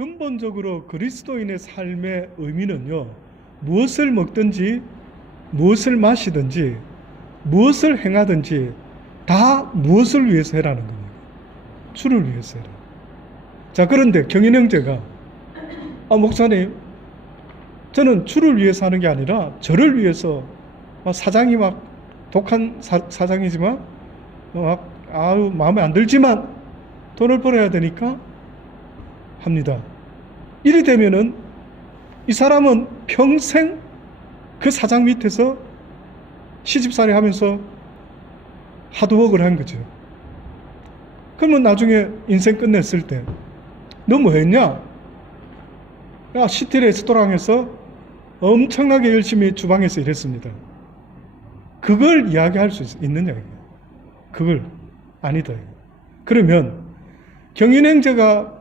근본적으로 그리스도인의 삶의 의미는요, 무엇을 먹든지 무엇을 마시든지 무엇을 행하든지 다 무엇을 위해서 해라는 겁니다. 주를 위해서 해라. 자, 그런데 경인 형제가 목사님, 저는 주를 위해서 하는 게 아니라 저를 위해서, 사장이 막 독한 사장이지만 마음에 안 들지만 돈을 벌어야 되니까 합니다. 이래 되면은 이 사람은 평생 그 사장 밑에서 시집살이 하면서 하드워크를 한 거죠. 그러면 나중에 인생 끝냈을 때 너 뭐 했냐? 야, 시티 레스토랑에서 엄청나게 열심히 주방에서 일했습니다. 그걸 이야기할 수 있느냐 이게. 그걸 아니다 이거. 그러면 경인행제가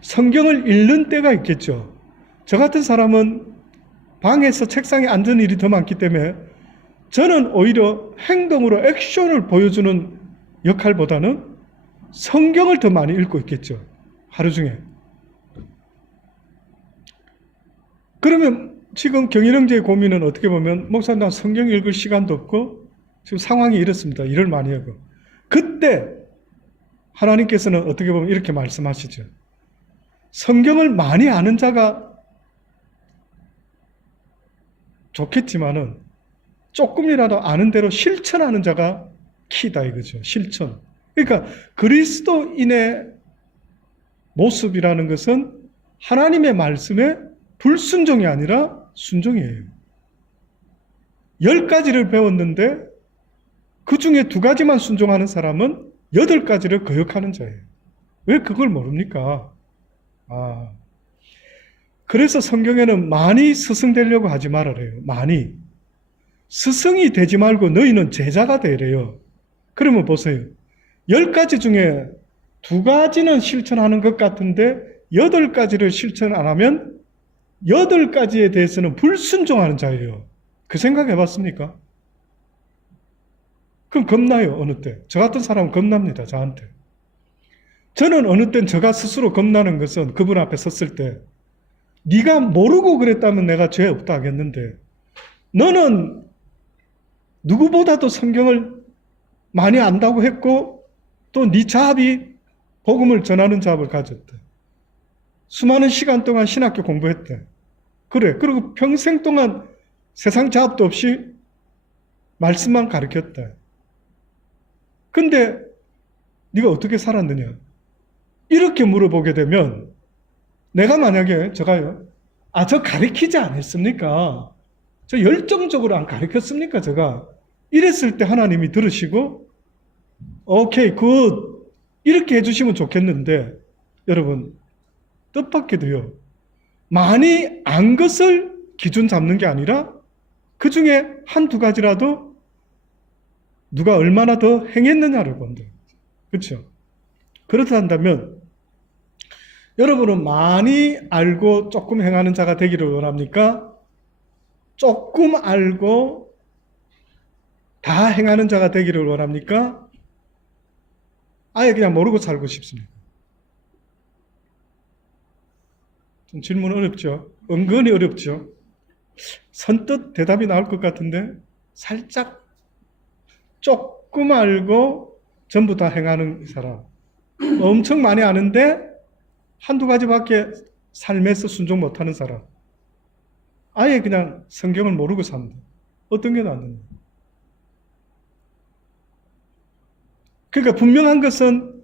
성경을 읽는 때가 있겠죠. 저 같은 사람은 방에서 책상에 앉은 일이 더 많기 때문에 저는 오히려 행동으로 액션을 보여주는 역할보다는 성경을 더 많이 읽고 있겠죠. 하루 중에. 그러면 지금 경인형제의 고민은 어떻게 보면 목사님, 나 성경 읽을 시간도 없고 지금 상황이 이렇습니다. 일을 많이 하고. 그때 하나님께서는 어떻게 보면 이렇게 말씀하시죠. 성경을 많이 아는 자가 좋겠지만은 조금이라도 아는 대로 실천하는 자가 키다 이거죠. 실천. 그러니까 그리스도인의 모습이라는 것은 하나님의 말씀에 불순종이 아니라 순종이에요. 10가지를 배웠는데 그 중에 2가지만 순종하는 사람은 8가지를 거역하는 자예요. 왜 그걸 모릅니까? 그래서 성경에는 많이 스승되려고 하지 말아래요. 많이. 스승이 되지 말고 너희는 제자가 되래요. 그러면 보세요. 10가지 중에 2가지는 실천하는 것 같은데 8가지를 실천 안 하면 8가지에 대해서는 불순종하는 자예요. 그 생각 해봤습니까? 그럼 겁나요, 어느 때. 저 같은 사람은 겁납니다, 저한테. 저는 어느 땐 제가 스스로 겁나는 것은 그분 앞에 섰을 때 네가 모르고 그랬다면 내가 죄 없다 하겠는데 너는 누구보다도 성경을 많이 안다고 했고 또 네 자합이 복음을 전하는 자합을 가졌대. 수많은 시간 동안 신학교 공부했대. 그래. 그리고 평생 동안 세상 자합도 없이 말씀만 가르쳤대. 근데 네가 어떻게 살았느냐? 이렇게 물어보게 되면 내가 만약에 제가요. 저 가르치지 않았습니까? 저 열정적으로 안 가르쳤습니까? 제가 이랬을 때 하나님이 들으시고 오케이 굿 이렇게 해주시면 좋겠는데 여러분 뜻밖에도요. 많이 안 것을 기준 잡는 게 아니라 그 중에 1-2가지라도 누가 얼마나 더 행했느냐를 본다. 그렇죠? 그렇다 한다면 여러분은 많이 알고 조금 행하는 자가 되기를 원합니까? 조금 알고 다 행하는 자가 되기를 원합니까? 아예 그냥 모르고 살고 싶습니다. 좀 질문 어렵죠? 은근히 어렵죠? 선뜻 대답이 나올 것 같은데 살짝 조금 알고 전부 다 행하는 사람. 엄청 많이 아는데 1-2가지밖에 삶에서 순종 못하는 사람. 아예 그냥 성경을 모르고 산다. 어떤 게 낫느냐? 그러니까 분명한 것은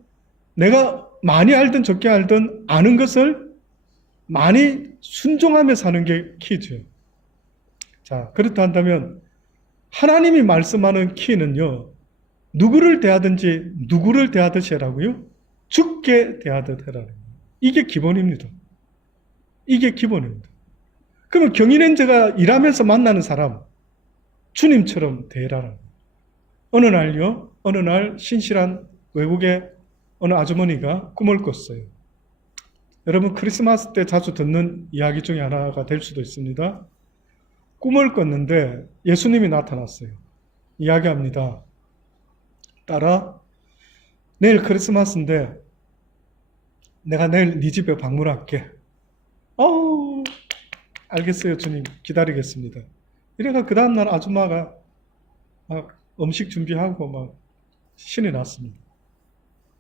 내가 많이 알든 적게 알든 아는 것을 많이 순종하며 사는 게 키죠. 자, 그렇다 한다면 하나님이 말씀하는 키는요. 누구를 대하든지 누구를 대하듯이 해라고요? 죽게 대하듯 해라는 거예요. 이게 기본입니다. 이게 기본입니다. 그러면 경인행제가 일하면서 만나는 사람 주님처럼 대해라는 거예요. 어느 날 신실한 외국의 어느 아주머니가 꿈을 꿨어요. 여러분 크리스마스 때 자주 듣는 이야기 중에 하나가 될 수도 있습니다. 꿈을 꿨는데 예수님이 나타났어요. 이야기합니다. 딸아, 내일 크리스마스인데 내가 내일 네 집에 방문할게. 알겠어요, 주님. 기다리겠습니다. 이래가 그 다음날 아줌마가 막 음식 준비하고 막 신이 났습니다.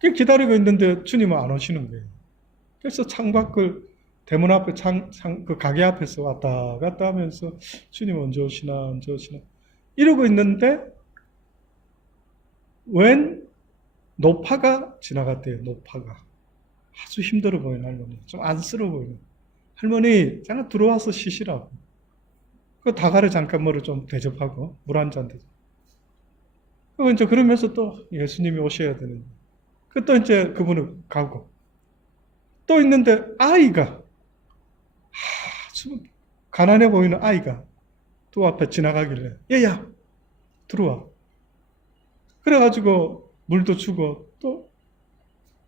기다리고 있는데 주님은 안 오시는 거예요. 그래서 창밖을 대문 앞에 그 가게 앞에서 왔다 갔다 하면서 주님 언제 오시나 이러고 있는데 웬 노파가 지나갔대요. 노파가 아주 힘들어 보이는 할머니, 좀 안쓰러워 보이는 할머니, 잠깐 들어와서 쉬시라고. 그 다가래 잠깐 뭐를 좀 대접하고 물 한 잔 대접. 그리고 이제 그러면서 또 예수님이 오셔야 되는. 또 이제 그분은 가고 또 있는데 아이가 아주 가난해 보이는 아이가 또 앞에 지나가길래 얘야 들어와. 그래가지고 물도 주고 또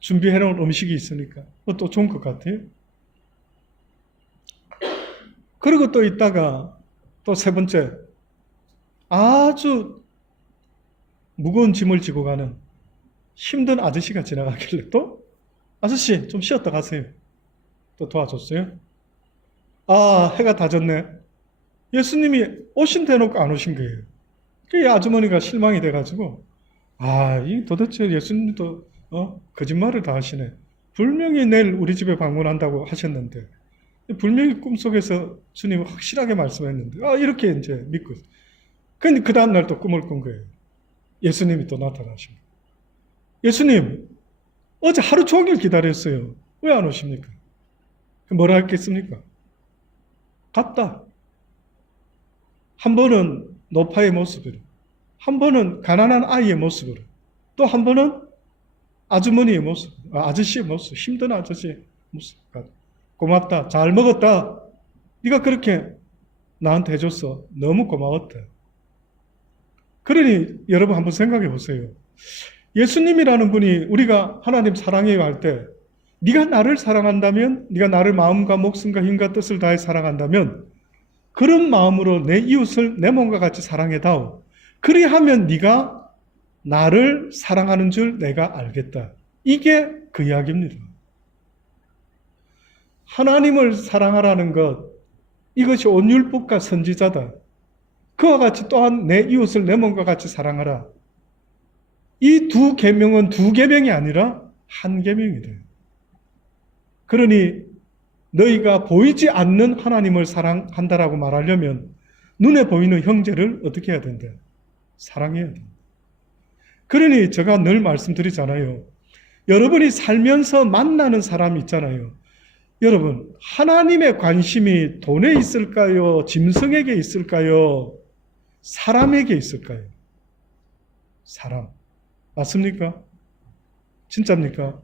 준비해놓은 음식이 있으니까 또 좋은 것 같아요. 그리고 또 있다가 또 세 번째 아주 무거운 짐을 지고 가는 힘든 아저씨가 지나가길래 또 아저씨 좀 쉬었다 가세요. 또 도와줬어요. 해가 다 졌네. 예수님이 오신 대놓고 안 오신 거예요. 이 아주머니가 실망이 돼가지고 이 도대체 예수님도 거짓말을 다 하시네. 분명히 내일 우리 집에 방문한다고 하셨는데 분명히 꿈속에서 주님은 확실하게 말씀했는데 이렇게 이제 믿고 있어요. 근데 그 다음날 또 꿈을 꾼 거예요. 예수님이 또 나타나신 거예요. 예수님 어제 하루 종일 기다렸어요. 왜 안 오십니까? 뭐라 했겠습니까? 갔다. 한 번은 노파의 모습으로, 한 번은 가난한 아이의 모습으로, 또 한 번은 아주머니의 모습, 아저씨의 모습, 힘든 아저씨의 모습. 고맙다. 잘 먹었다. 네가 그렇게 나한테 해줬어. 너무 고마웠다. 그러니 여러분 한번 생각해 보세요. 예수님이라는 분이 우리가 하나님 사랑해요 할 때 네가 나를 사랑한다면, 네가 나를 마음과 목숨과 힘과 뜻을 다해 사랑한다면 그런 마음으로 내 이웃을 내 몸과 같이 사랑해다오. 그리하면 네가 나를 사랑하는 줄 내가 알겠다. 이게 그 이야기입니다. 하나님을 사랑하라는 것, 이것이 온율법과 선지자다. 그와 같이 또한 내 이웃을 내 몸과 같이 사랑하라. 이 두 계명은 두 계명이 아니라 한 계명이다. 그러니 너희가 보이지 않는 하나님을 사랑한다라고 말하려면 눈에 보이는 형제를 어떻게 해야 된다? 사랑해야 된다. 그러니 제가 늘 말씀드리잖아요. 여러분이 살면서 만나는 사람이 있잖아요. 여러분, 하나님의 관심이 돈에 있을까요? 짐승에게 있을까요? 사람에게 있을까요? 사람. 맞습니까? 진짜입니까?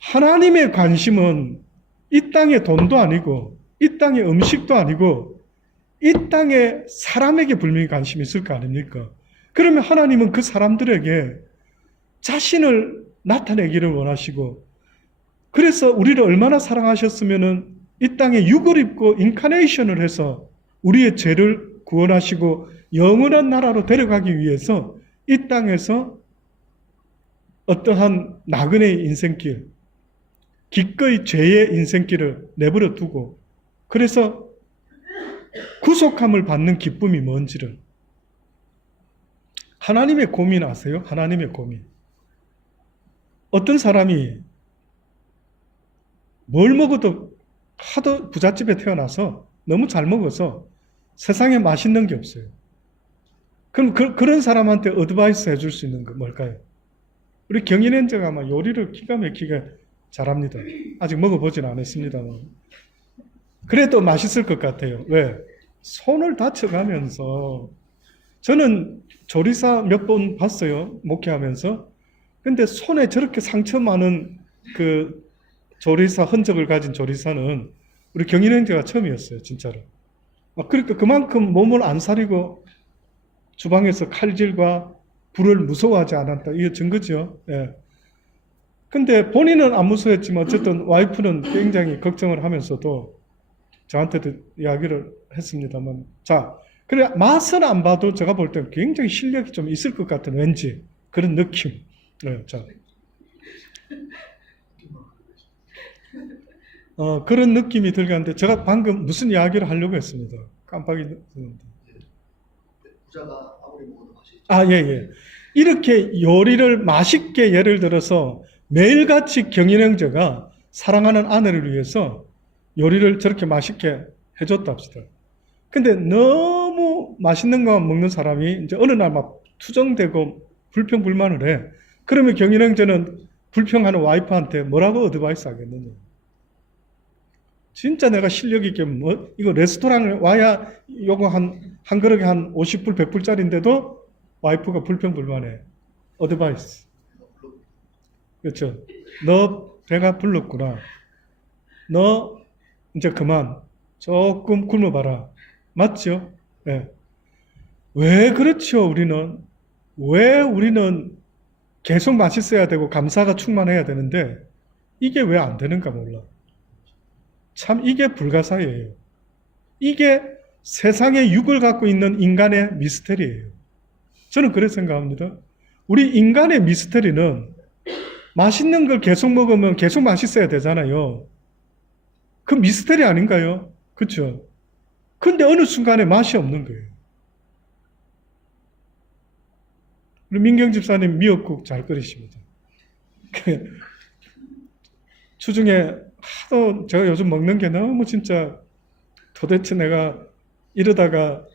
하나님의 관심은 이 땅의 돈도 아니고 이 땅의 음식도 아니고 이 땅의 사람에게 분명히 관심이 있을 거 아닙니까? 그러면 하나님은 그 사람들에게 자신을 나타내기를 원하시고, 그래서 우리를 얼마나 사랑하셨으면은 이 땅에 육을 입고 인카네이션을 해서 우리의 죄를 구원하시고 영원한 나라로 데려가기 위해서 이 땅에서 어떠한 나그네의 인생길, 기꺼이 죄의 인생길을 내버려 두고, 그래서 구속함을 받는 기쁨이 뭔지를. 하나님의 고민 아세요? 하나님의 고민. 어떤 사람이 뭘 먹어도 하도 부잣집에 태어나서 너무 잘 먹어서 세상에 맛있는 게 없어요. 그럼 그런 사람한테 어드바이스 해줄 수 있는 거 뭘까요? 우리 경인엔저가 아마 요리를 기가 막히게 잘합니다. 아직 먹어보진 않았습니다만. 그래도 맛있을 것 같아요. 왜? 손을 다쳐가면서. 저는 조리사 몇 번 봤어요. 목회하면서. 근데 손에 저렇게 상처 많은 그 조리사, 흔적을 가진 조리사는 우리 경인행제가 처음이었어요. 진짜로. 그러니까 그만큼 몸을 안 사리고 주방에서 칼질과 불을 무서워하지 않았다. 이게 증거죠. 예. 근데 본인은 안 무서워했지만 어쨌든 와이프는 굉장히 걱정을 하면서도 저한테도 이야기를 했습니다만. 자, 그래 맛은 안 봐도 제가 볼 때 굉장히 실력이 좀 있을 것 같은 왠지 그런 느낌. 네, 자. 그런 느낌이 들었는데 제가 방금 무슨 이야기를 하려고 했습니다. 깜빡이 들었는데. 부자가 아무리 먹어도 맛이 있죠. 아, 예, 예. 이렇게 요리를 맛있게 예를 들어서 매일같이 경인형제가 사랑하는 아내를 위해서 요리를 저렇게 맛있게 해줬다 합시다. 근데 너무 맛있는 것만 먹는 사람이 이제 어느 날 막 투정되고 불평불만을 해. 그러면 경인형제는 불평하는 와이프한테 뭐라고 어드바이스 하겠느냐. 진짜 내가 실력 있게 이거 레스토랑을 와야 요거 한 그릇에 한 50불, 100불짜리인데도 와이프가 불평불만해. 어드바이스. 그렇죠. 너 배가 불렀구나. 너 이제 그만 조금 굶어봐라. 맞죠? 네. 왜 그렇죠, 우리는? 왜 우리는 계속 맛있어야 되고 감사가 충만해야 되는데 이게 왜 안 되는가 몰라. 참 이게 불가사의예요. 이게 세상의 육을 갖고 있는 인간의 미스터리예요. 저는 그렇게 생각합니다. 우리 인간의 미스터리는 맛있는 걸 계속 먹으면 계속 맛있어야 되잖아요. 그 미스터리 아닌가요? 그렇죠? 근데 어느 순간에 맛이 없는 거예요. 우리 민경 집사님 미역국 잘 끓이십니다. 주중에 하도 제가 요즘 먹는 게 너무 진짜 도대체 내가 이러다가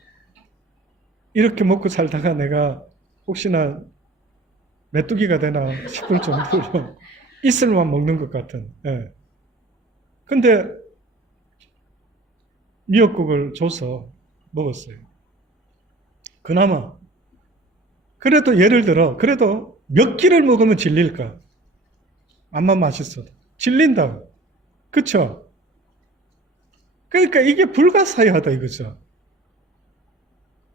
이렇게 먹고 살다가 내가 혹시나 메뚜기가 되나 싶을 정도로 이슬만 먹는 것 같은. 예. 근데 미역국을 줘서 먹었어요. 그나마 그래도 예를 들어 그래도 몇 끼를 먹으면 질릴까? 암만 맛있어도 질린다고. 그쵸? 그러니까 이게 불가사의하다 이거죠.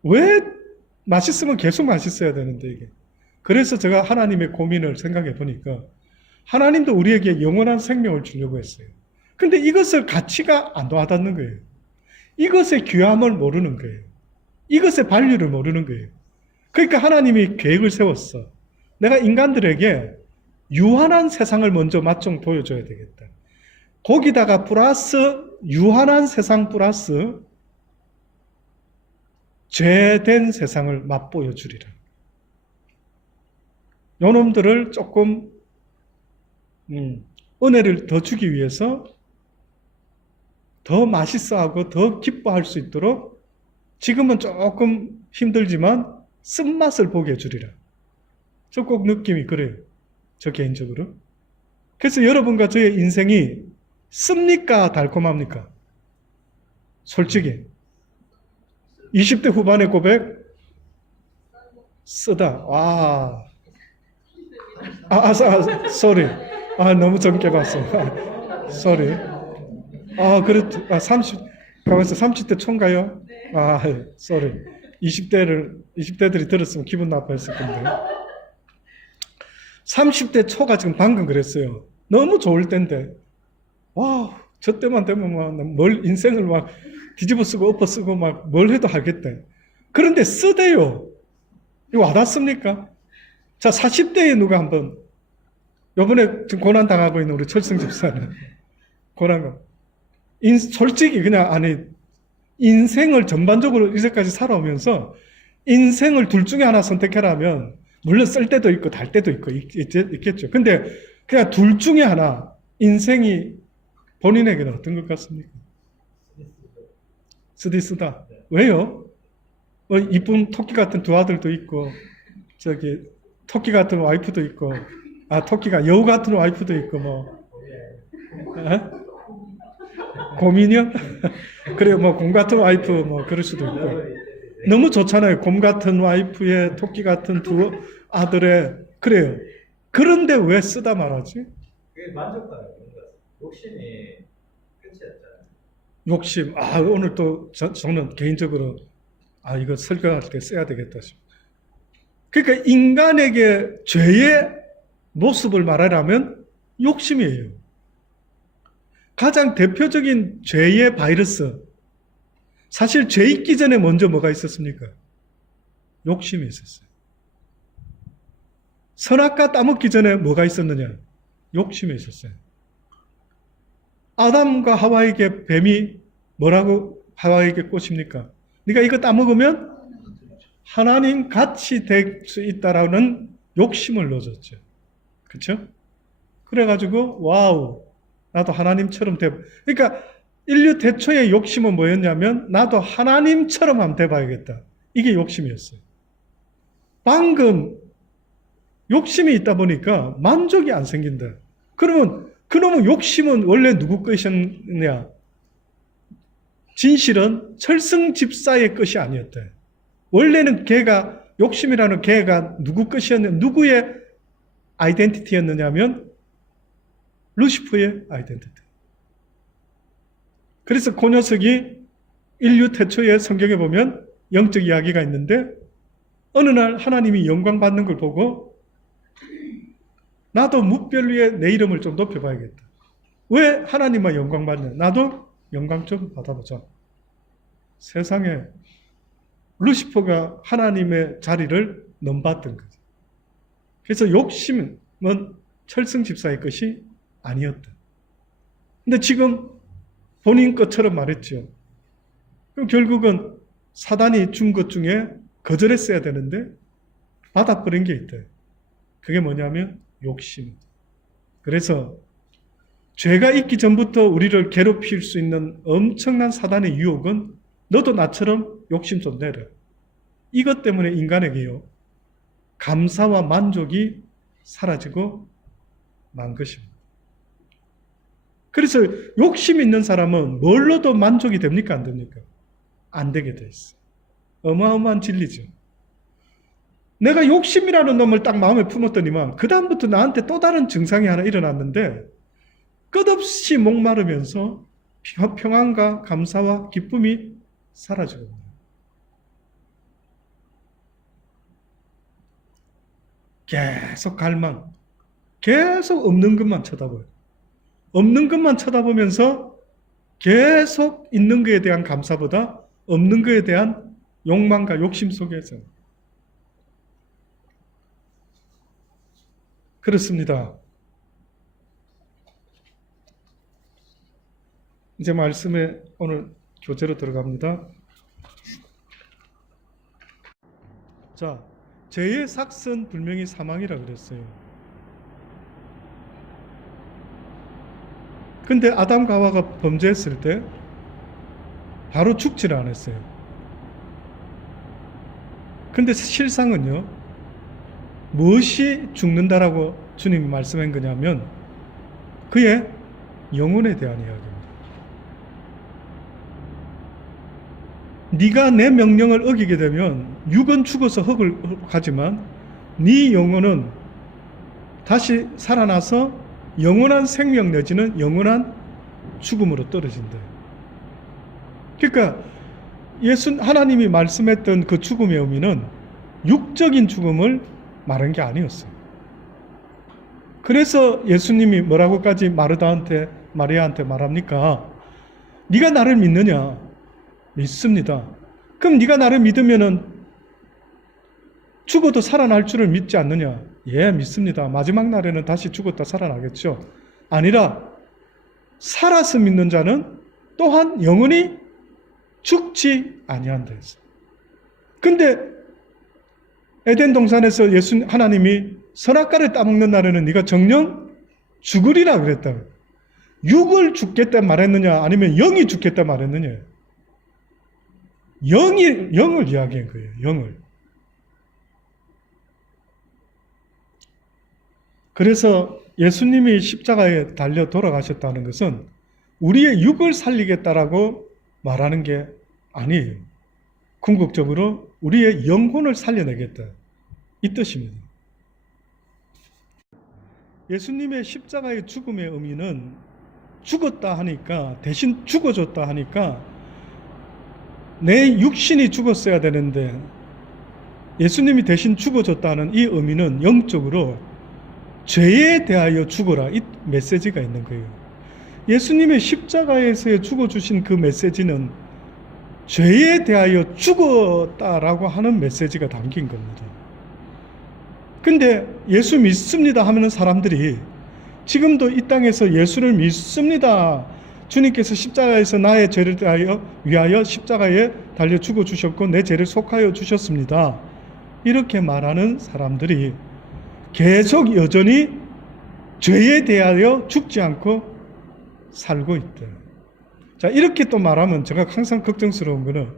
왜 맛있으면 계속 맛있어야 되는데 이게. 그래서 제가 하나님의 고민을 생각해 보니까 하나님도 우리에게 영원한 생명을 주려고 했어요. 근데 이것을 가치가 안 와닿는 거예요. 이것의 귀함을 모르는 거예요. 이것의 반류를 모르는 거예요. 그러니까 하나님이 계획을 세웠어. 내가 인간들에게 유한한 세상을 먼저 맛 좀 보여줘야 되겠다. 거기다가 플러스 유한한 세상 플러스 죄된 세상을 맛보여 주리라. 요놈들을 조금 은혜를 더 주기 위해서 더 맛있어하고 더 기뻐할 수 있도록 지금은 조금 힘들지만 쓴맛을 보게 해주리라. 저 꼭 느낌이 그래요. 저 개인적으로. 그래서 여러분과 저의 인생이 씁니까 달콤합니까? 솔직히 20대 후반의 고백 쓰다. 와. sorry. 너무 젊게 봤어. sorry. 그렇죠. 30대 초인가요? sorry. 20대들이 들었으면 기분 나빠했을 건데. 30대 초가 지금 방금 그랬어요. 너무 좋을 때인데, 와, 저 때만 되면 인생을 막 뒤집어 쓰고 엎어 쓰고 막 뭘 해도 하겠대. 그런데 쓰대요. 이거 와닿습니까? 자, 40대에 누가 한번, 요번에 지금 고난당하고 있는 우리 철승 집사는, 고난감. 솔직히 그냥, 인생을 전반적으로 이제까지 살아오면서, 인생을 둘 중에 하나 선택해라면, 물론 쓸 때도 있고, 달 때도 있고, 있겠죠. 근데, 그냥 둘 중에 하나, 인생이 본인에게는 어떤 것 같습니까? 쓰다. 왜요? 이쁜 토끼 같은 두 아들도 있고, 토끼 같은 와이프도 있고, 토끼가 여우 같은 와이프도 있고, 곰이요? 그래요, 곰 같은 와이프, 그럴 수도 있고. 너무 좋잖아요. 곰 같은 와이프에 토끼 같은 두 아들의, 그래요. 그런데 왜 쓰다 말하지? 그게 만족감이 없는 것 같아요. 욕심이 끝이었잖아요. 욕심. 오늘 또 저는 개인적으로 이거 설교할 때 써야 되겠다 싶어요. 그러니까 인간에게 죄의 모습을 말하라면 욕심이에요. 가장 대표적인 죄의 바이러스. 사실 죄 있기 전에 먼저 뭐가 있었습니까? 욕심이 있었어요. 선악과 따먹기 전에 뭐가 있었느냐? 욕심이 있었어요. 아담과 하와에게 뱀이 뭐라고 하와에게 꼬십니까? 네가 이거 따먹으면 하나님 같이 될 수 있다라는 욕심을 넣어줬죠. 그렇죠? 그래가지고 와우, 나도 하나님처럼 돼. 그러니까 인류 대초의 욕심은 뭐였냐면 나도 하나님처럼 한번 돼봐야겠다. 이게 욕심이었어요. 방금 욕심이 있다 보니까 만족이 안 생긴다. 그러면 그놈의 욕심은 원래 누구 것이었냐? 진실은 철승집사의 것이 아니었다. 원래는 걔가 욕심이라는 걔가 누구 것이었냐? 누구의 아이덴티티였느냐면 루시퍼의 아이덴티티. 그래서 그 녀석이 인류 태초의 성경에 보면 영적 이야기가 있는데 어느 날 하나님이 영광 받는 걸 보고 나도 뭇별 위에 내 이름을 좀 높여봐야겠다. 왜 하나님만 영광 받냐? 나도 영광 좀 받아보자. 세상에 루시퍼가 하나님의 자리를 넘봤던 거죠. 그래서 욕심은 철승집사의 것이 아니었다. 근데 지금 본인 것처럼 말했죠. 그럼 결국은 사단이 준 것 중에 거절했어야 되는데 받아버린 게 있대. 그게 뭐냐면 욕심. 그래서 죄가 있기 전부터 우리를 괴롭힐 수 있는 엄청난 사단의 유혹은 너도 나처럼 욕심 좀 내라. 이것 때문에 인간에게요, 감사와 만족이 사라지고 만 것입니다. 그래서 욕심 있는 사람은 뭘로도 만족이 됩니까? 안 됩니까? 안 되게 돼 있어요. 어마어마한 진리죠. 내가 욕심이라는 놈을 딱 마음에 품었더니만 그 다음부터 나한테 또 다른 증상이 하나 일어났는데 끝없이 목마르면서 평안과 감사와 기쁨이 사라지고 계속 갈망, 계속 없는 것만 쳐다봐요. 없는 것만 쳐다보면서 계속 있는 것에 대한 감사보다 없는 것에 대한 욕망과 욕심 속에서 그렇습니다. 이제 말씀에 오늘 교재로 들어갑니다. 자, 죄의 삭은 분명히 사망이라 그랬어요. 근데 아담과 하와가 범죄했을 때 바로 죽지를 않았어요. 근데 실상은요, 무엇이 죽는다라고 주님이 말씀한 거냐면 그의 영혼에 대한 이야기입니다. 네가 내 명령을 어기게 되면 육은 죽어서 흙을 가지만 네 영혼은 다시 살아나서 영원한 생명 내지는 영원한 죽음으로 떨어진다. 그러니까 하나님이 말씀했던 그 죽음의 의미는 육적인 죽음을 말한 게 아니었어요. 그래서 예수님이 뭐라고까지 마리아한테 말합니까? 네가 나를 믿느냐? 믿습니다. 그럼 네가 나를 믿으면은 죽어도 살아날 줄을 믿지 않느냐? 예, 믿습니다. 마지막 날에는 다시 죽었다 살아나겠죠. 아니라 살아서 믿는 자는 또한 영원히 죽지 아니한다 했어요. 근데 에덴 동산에서 하나님이 선악과를 따먹는 날에는 네가 정령 죽으리라 그랬다. 육을 죽겠다 말했느냐 아니면 영이 죽겠다 말했느냐? 영을 이야기한 거예요. 영을. 그래서 예수님이 십자가에 달려 돌아가셨다는 것은 우리의 육을 살리겠다라고 말하는 게 아니에요. 궁극적으로 우리의 영혼을 살려내겠다. 이 뜻입니다. 예수님의 십자가의 죽음의 의미는 죽었다 하니까, 대신 죽어줬다 하니까 내 육신이 죽었어야 되는데 예수님이 대신 죽어줬다는 이 의미는 영적으로 죄에 대하여 죽어라, 이 메시지가 있는 거예요. 예수님의 십자가에서 죽어주신 그 메시지는 죄에 대하여 죽었다라고 하는 메시지가 담긴 겁니다. 근데 예수 믿습니다 하는 사람들이 지금도 이 땅에서 예수를 믿습니다, 주님께서 십자가에서 나의 죄를 위하여 십자가에 달려 죽어 주셨고 내 죄를 속하여 주셨습니다. 이렇게 말하는 사람들이 계속 여전히 죄에 대하여 죽지 않고 살고 있다. 자, 이렇게 또 말하면 제가 항상 걱정스러운 거는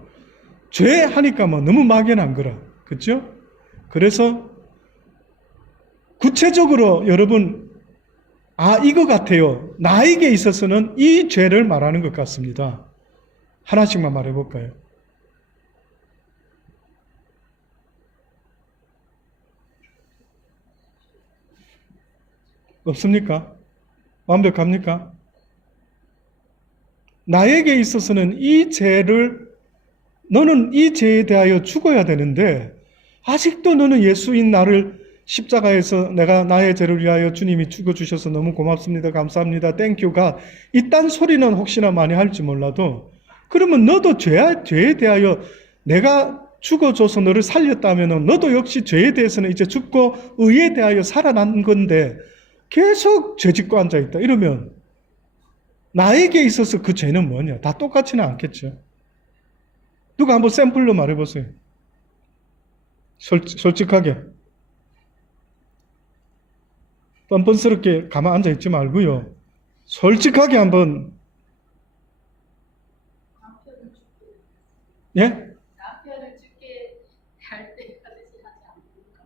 죄 하니까 뭐 너무 막연한 거라. 그렇죠? 그래서 구체적으로 여러분 이거 같아요. 나에게 있어서는 이 죄를 말하는 것 같습니다. 하나씩만 말해 볼까요? 없습니까? 완벽합니까? 나에게 있어서는 이 죄를 너는 이 죄에 대하여 죽어야 되는데 아직도 너는 예수인 나를 십자가에서 내가 나의 죄를 위하여 주님이 죽어주셔서 너무 고맙습니다. 감사합니다. 땡큐가 이딴 소리는 혹시나 많이 할지 몰라도 그러면 너도 죄에 대하여 내가 죽어줘서 너를 살렸다면 너도 역시 죄에 대해서는 이제 죽고 의에 대하여 살아난 건데 계속 죄 짓고 앉아있다. 이러면 나에게 있어서 그 죄는 뭐냐? 다 똑같지는 않겠죠. 누가 한번 샘플로 말해보세요. 솔직하게. 뻔뻔스럽게 가만 앉아있지 말고요. 솔직하게 한번. 예? 남편을 죽게 할 때 하듯이 하지 않습니까?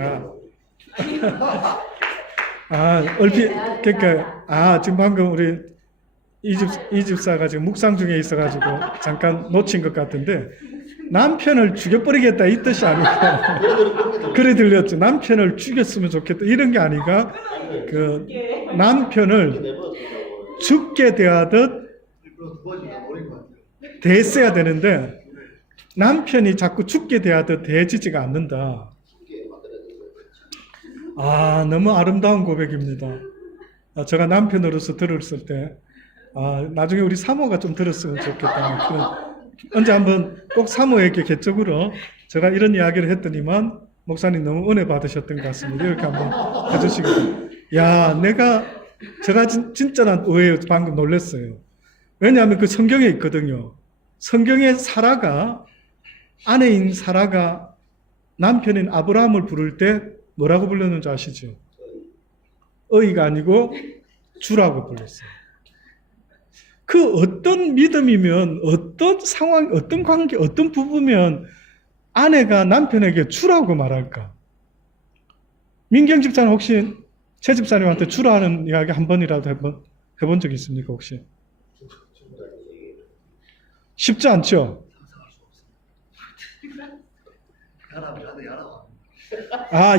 야. 얼핏, 그러니까, 지금 방금 우리 이 집사가 지금 묵상 중에 있어가지고 잠깐 놓친 것 같은데, 남편을 죽여버리겠다 이 뜻이 아니고, 그래 들렸죠. 남편을 죽였으면 좋겠다. 이런 게 아니라, 그, 남편을 죽게 대하듯 대했어야 되는데, 남편이 자꾸 죽게 대하듯 대해지지가 않는다. 너무 아름다운 고백입니다. 제가 남편으로서 들었을 때, 나중에 우리 사모가 좀 들었으면 좋겠다. 언제 한번 꼭 사모에게 개적으로 제가 이런 이야기를 했더니만, 목사님 너무 은혜 받으셨던 것 같습니다. 이렇게 한번 해주시고. 제가 진짜 의외로 방금 놀랐어요. 왜냐하면 그 성경에 있거든요. 성경에 아내인 사라가 남편인 아브라함을 부를 때 뭐라고 불렀는지 아시죠? 의가 아니고 주라고 불렀어요. 그 어떤 믿음이면, 어떤 상황, 어떤 관계, 어떤 부부면 아내가 남편에게 주라고 말할까? 민경 집사는 혹시 최 집사님한테 주라는 이야기 한 번이라도 해본 적 있습니까, 혹시? 쉽지 않죠?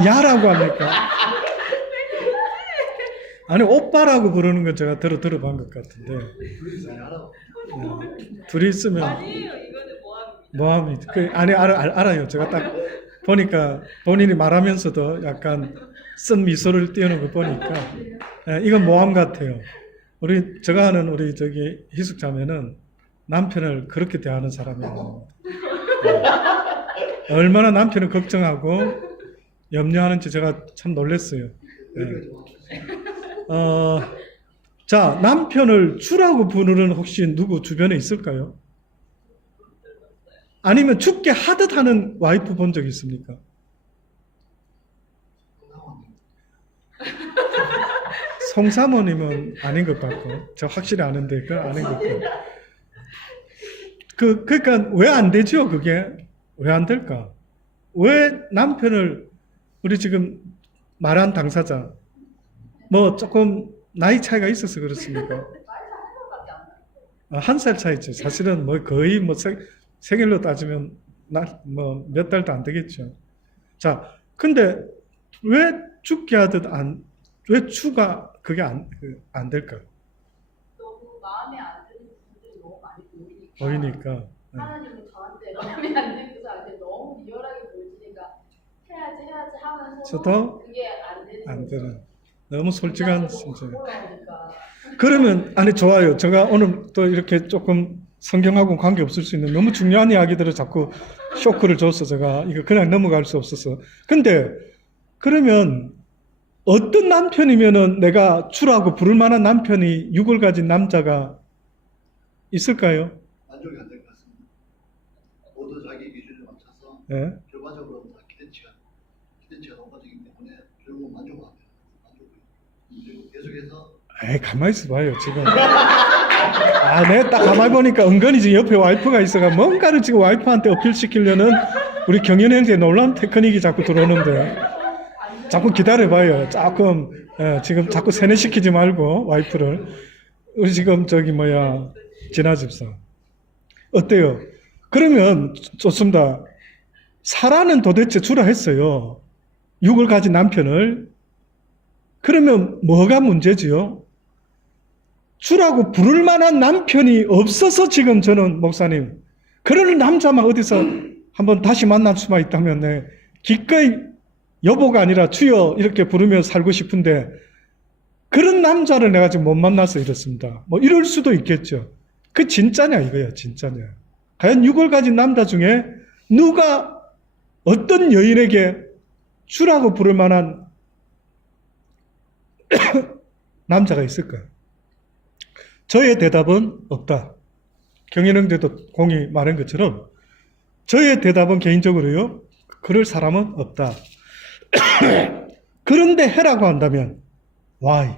야라고 합니까? 아니, 오빠라고 부르는 건 제가 들어본 것 같은데. 둘이 있으면. 아니에요, 이거는 모함이. 알아요. 제가 딱 보니까 본인이 말하면서도 약간 쓴 미소를 띄우는 거 보니까. 이건 모함 같아요. 제가 아는 우리 희숙 자매는 남편을 그렇게 대하는 사람이에요. 얼마나 남편을 걱정하고 염려하는지 제가 참 놀랐어요. 자, 남편을 주라고 부르는 혹시 누구 주변에 있을까요? 아니면 죽게 하듯 하는 와이프 본 적 있습니까? 송사모님은 아닌 것 같고, 저 확실히 아는데 그건 아닌 것 같고. 그러니까 왜 안 되죠? 그게 왜 안 될까? 왜 남편을 우리 지금 말한 당사자 뭐 조금 나이 차이가 있어서 그렇습니까? 한 살 차이죠. 사실은 뭐 거의 생일로 따지면 몇 달도 안 되겠죠. 자, 근데 왜 죽게 하듯 왜 주가 그게 안 될까? 너무 마음에 안 드는 부분들이 너무 많이 보이니까. 하나님은 저한테 마음에 안 드는 부분한테 너무 리얼하게 보여주니까 해야지 하면서 저도 그게 안 되는. 너무 솔직한 진짜. 그러면 좋아요. 제가 오늘 또 이렇게 조금 성경하고 관계 없을 수 있는 너무 중요한 이야기들을 자꾸 쇼크를 줘서 제가 이거 그냥 넘어갈 수 없어서. 근데 그러면 어떤 남편이면은 내가 주라고 부를 만한 남편이 육을 가진 남자가 있을까요? 만족이 안 될 것 같습니다. 모두 자기 기준에 맞춰서 예? 결과적으로 다 기대치가 높아지기 때문에 결국 만족은 안 돼요. 만족이. 그리고 계속해서 에이, 가만히 있어봐요, 지금. 내가 딱 가만히 보니까 은근히 지금 옆에 와이프가 있어가 뭔가를 지금 와이프한테 어필시키려는 우리 경연 형제의 놀라운 테크닉이 자꾸 들어오는데, 자꾸 기다려봐요. 조금, 지금 자꾸 세뇌시키지 말고, 와이프를. 우리 지금 진아 집사. 어때요? 그러면 좋습니다. 사라는 도대체 주라 했어요. 육을 가진 남편을. 그러면 뭐가 문제지요? 주라고 부를 만한 남편이 없어서 지금 저는 목사님, 그런 남자만 어디서 한번 다시 만날 수만 있다면 기꺼이 여보가 아니라 주여 이렇게 부르며 살고 싶은데 그런 남자를 내가 지금 못 만나서 이렇습니다. 뭐 이럴 수도 있겠죠. 그 진짜냐 이거야, 진짜냐. 과연 육을 가진 남자 중에 누가 어떤 여인에게 주라고 부를 만한 남자가 있을까? 저의 대답은 없다. 경연형제도 공이 말한 것처럼 저의 대답은 개인적으로요. 그럴 사람은 없다. 그런데 해라고 한다면 why?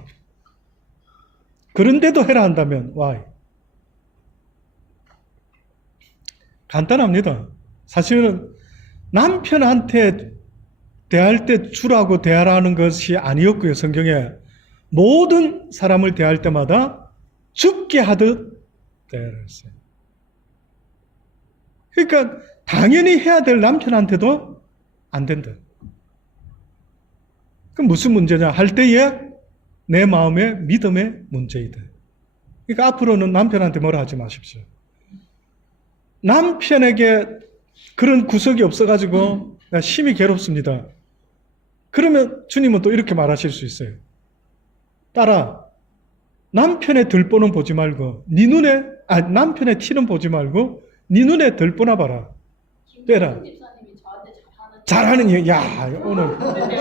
그런데도 해라 한다면 why? 간단합니다. 사실은 남편한테 대할 때 주라고 대하라는 것이 아니었고요. 성경에 모든 사람을 대할 때마다 죽게 하듯 대하라 했어요. 그러니까 당연히 해야 될 남편한테도 안 된다. 그럼 무슨 문제냐? 할 때에 내 마음의 믿음의 문제이다. 그러니까 앞으로는 남편한테 뭐라 하지 마십시오. 남편에게 그런 구석이 없어가지고 나 심히 괴롭습니다. 그러면 주님은 또 이렇게 말하실 수 있어요. 딸아, 남편의 들보는 보지 말고 남편의 티는 보지 말고 네 눈에 들보나 봐라. 빼라. 집사님이 저한테 잘하는 얘기. 야, 오늘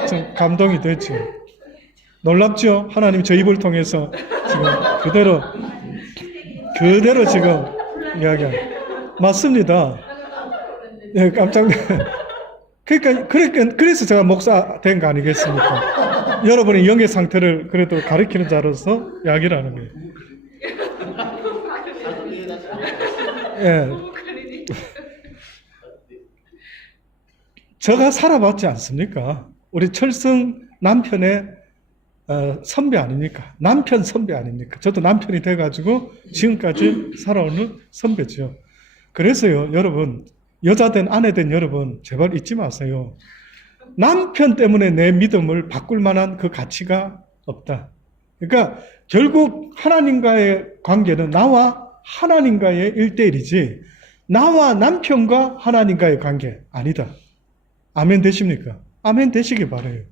좀 감동이 됐죠. 놀랍죠? 하나님 저 입을 통해서 지금 그대로 지금 이야기하는. 맞습니다. 네, 깜짝 그래서 제가 목사 된 거 아니겠습니까? 여러분의 영의 상태를 그래도 가르치는 자로서 이야기를 하는 거예요. 예. 제가 살아봤지 않습니까? 우리 철성 남편의 선배 아닙니까? 남편 선배 아닙니까? 저도 남편이 돼가지고 지금까지 살아오는 선배죠. 그래서요, 여러분, 여자 된 아내 된 여러분, 제발 잊지 마세요. 남편 때문에 내 믿음을 바꿀 만한 그 가치가 없다. 그러니까 결국 하나님과의 관계는 나와 하나님과의 1대1이지 나와 남편과 하나님과의 관계 아니다. 아멘 되십니까? 아멘 되시기 바라요.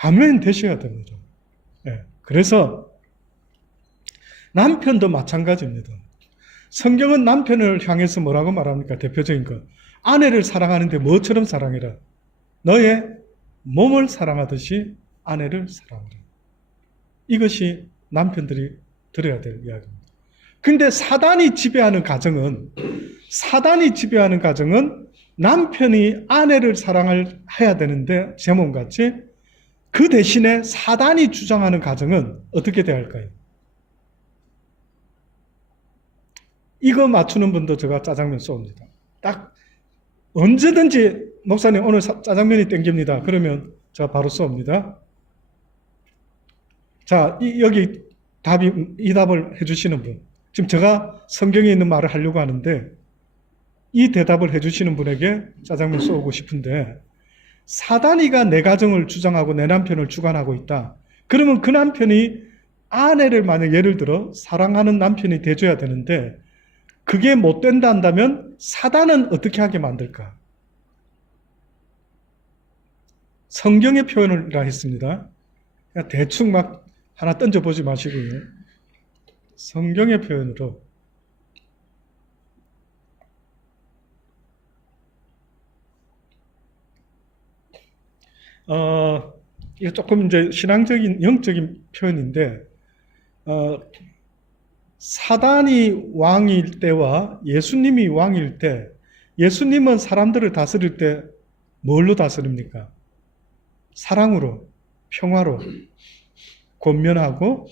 아멘 되셔야 됩니다. 네. 그래서 남편도 마찬가지입니다. 성경은 남편을 향해서 뭐라고 말합니까? 대표적인 거. 아내를 사랑하는데 뭐처럼 사랑해라? 너의 몸을 사랑하듯이 아내를 사랑하라. 이것이 남편들이 들어야 될 이야기입니다. 근데 사단이 지배하는 가정은 남편이 아내를 사랑해야 되는데 제 몸같이 그 대신에 사단이 주장하는 가정은 어떻게 돼야 할까요? 이거 맞추는 분도 제가 짜장면 쏩니다. 딱 언제든지 목사님 오늘 짜장면이 땡깁니다. 그러면 제가 바로 쏩니다. 자, 여기 이 답을 해주시는 분. 지금 제가 성경에 있는 말을 하려고 하는데 이 대답을 해주시는 분에게 짜장면 쏘고 싶은데 사단이가 내 가정을 주장하고 내 남편을 주관하고 있다. 그러면 그 남편이 아내를 만약 예를 들어 사랑하는 남편이 돼줘야 되는데 그게 못 된다 한다면 사단은 어떻게 하게 만들까? 성경의 표현이라 했습니다. 그냥 대충 막 하나 던져보지 마시고요. 성경의 표현으로 이게 조금 이제 신앙적인 영적인 표현인데 사단이 왕일 때와 예수님이 왕일 때 예수님은 사람들을 다스릴 때 뭘로 다스립니까? 사랑으로, 평화로, 권면하고